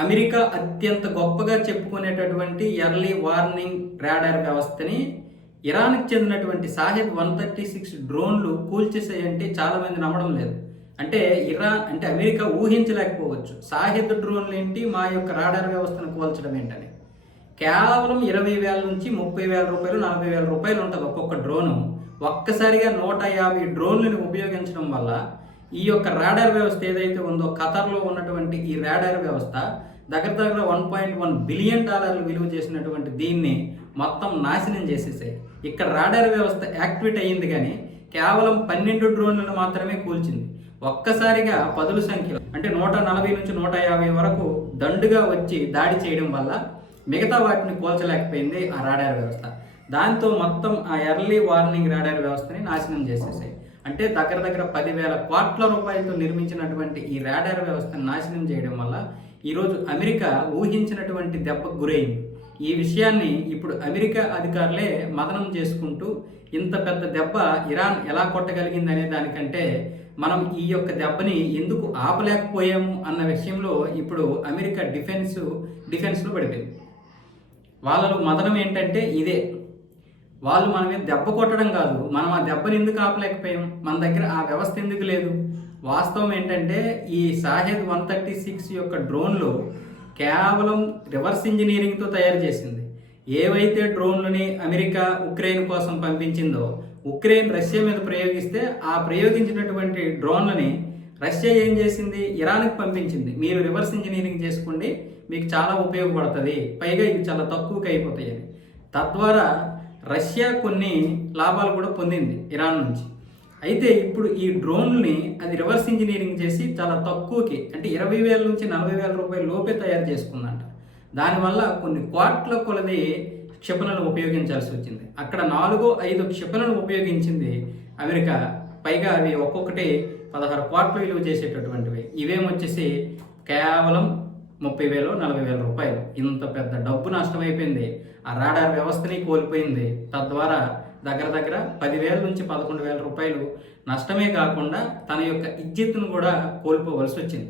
America అత్యంత గొప్పగా చెప్పుకునేటటువంటి early warning radar వ్యవస్థని ఇరాన్కి చెందినటువంటి సాహెద్ 136 డ్రోన్లు కూల్చేసాయంటే చాలామంది నమ్మడం లేదు. అంటే ఇరాన్ అంటే అమెరికా ఊహించలేకపోవచ్చు సాహెద్ డ్రోన్లు ఏంటి, మా యొక్క రాడార్ వ్యవస్థను కూల్చడం ఏంటని. కేవలం 20,000 నుంచి 30,000 రూపాయలు, 40,000 రూపాయలు ఉంటుంది ఒక్కొక్క డ్రోను. ఒక్కసారిగా 150 డ్రోన్లను ఉపయోగించడం వల్ల ఈ యొక్క రాడార్ వ్యవస్థ ఏదైతే ఉందో, ఖతర్లో ఉన్నటువంటి ఈ రాడార్ వ్యవస్థ దగ్గర దగ్గర $1.1 బిలియన్ విలువ చేసినటువంటి దీన్ని మొత్తం నాశనం చేసేసాయి. ఇక్కడ రాడార్ వ్యవస్థ యాక్టివేట్ అయ్యింది కానీ కేవలం 12 డ్రోన్లను మాత్రమే కూల్చింది. ఒక్కసారిగా పదుల సంఖ్యలో అంటే 140 నుంచి 150 వరకు దండుగా వచ్చి దాడి చేయడం వల్ల మిగతా వాటిని కూల్చలేకపోయింది ఆ రాడార్ వ్యవస్థ. దాంతో మొత్తం ఆ ఎర్లీ వార్నింగ్ రాడార్ వ్యవస్థని నాశనం చేసేసాయి. అంటే దగ్గర దగ్గర 10,000 కోట్ల రూపాయలతో నిర్మించినటువంటి ఈ రాడార్ వ్యవస్థను నాశనం చేయడం వల్ల ఈరోజు అమెరికా ఊహించినటువంటి దెబ్బకు గురైంది. ఈ విషయాన్ని ఇప్పుడు అమెరికా అధికారులే మదనం చేసుకుంటూ ఇంత పెద్ద దెబ్బ ఇరాన్ ఎలా కొట్టగలిగింది అనే దానికంటే మనం ఈ యొక్క దెబ్బని ఎందుకు ఆపలేకపోయాము అన్న విషయంలో ఇప్పుడు అమెరికా డిఫెన్స్లో పడిపోయింది. వాళ్ళలో మదనం ఏంటంటే ఇదే, వాళ్ళు మన మీద దెబ్బ కొట్టడం కాదు, మనం ఆ దెబ్బని ఎందుకు ఆపలేకపోయాం, మన దగ్గర ఆ వ్యవస్థ ఎందుకు లేదు. వాస్తవం ఏంటంటే ఈ సాహెద్ 136 యొక్క డ్రోన్లు కేవలం రివర్స్ ఇంజనీరింగ్తో తయారు చేసింది. ఏవైతే డ్రోన్లని అమెరికా ఉక్రెయిన్ కోసం పంపించిందో, ఉక్రెయిన్ రష్యా మీద ప్రయోగిస్తే ఆ ప్రయోగించినటువంటి డ్రోన్లని రష్యా ఏం చేసింది, ఇరాన్కి పంపించింది. మీరు రివర్స్ ఇంజనీరింగ్ చేసుకోండి, మీకు చాలా ఉపయోగపడుతుంది, పైగా ఇవి చాలా తక్కువకి అయిపోతాయని. తద్వారా రష్యా కొన్ని లాభాలు కూడా పొందింది ఇరాన్ నుంచి. అయితే ఇప్పుడు ఈ డ్రోన్ని అది రివర్స్ ఇంజనీరింగ్ చేసి చాలా తక్కువకి అంటే 20,000 నుంచి 40,000 రూపాయల లోపే తయారు చేసుకుందంట. దానివల్ల కొన్ని కోట్ల కొలది క్షిపణులను ఉపయోగించాల్సి వచ్చింది. అక్కడ 4-5 క్షిపణులను ఉపయోగించింది అమెరికా. పైగా అవి ఒక్కొక్కటి 16 కోట్ల విలువ చేసేటటువంటివి. ఇవేమొచ్చేసి కేవలం 30,000-40,000 రూపాయలు. ఇంత పెద్ద డబ్బు నష్టమైపోయింది. ఆ రాడార్ వ్యవస్థని కోల్పోయింది. తద్వారా దగ్గర దగ్గర 10,000 నుంచి 11,000 రూపాయలు నష్టమే కాకుండా తన యొక్క ఇజ్జత్తును కూడా కోల్పోవలసి వచ్చింది.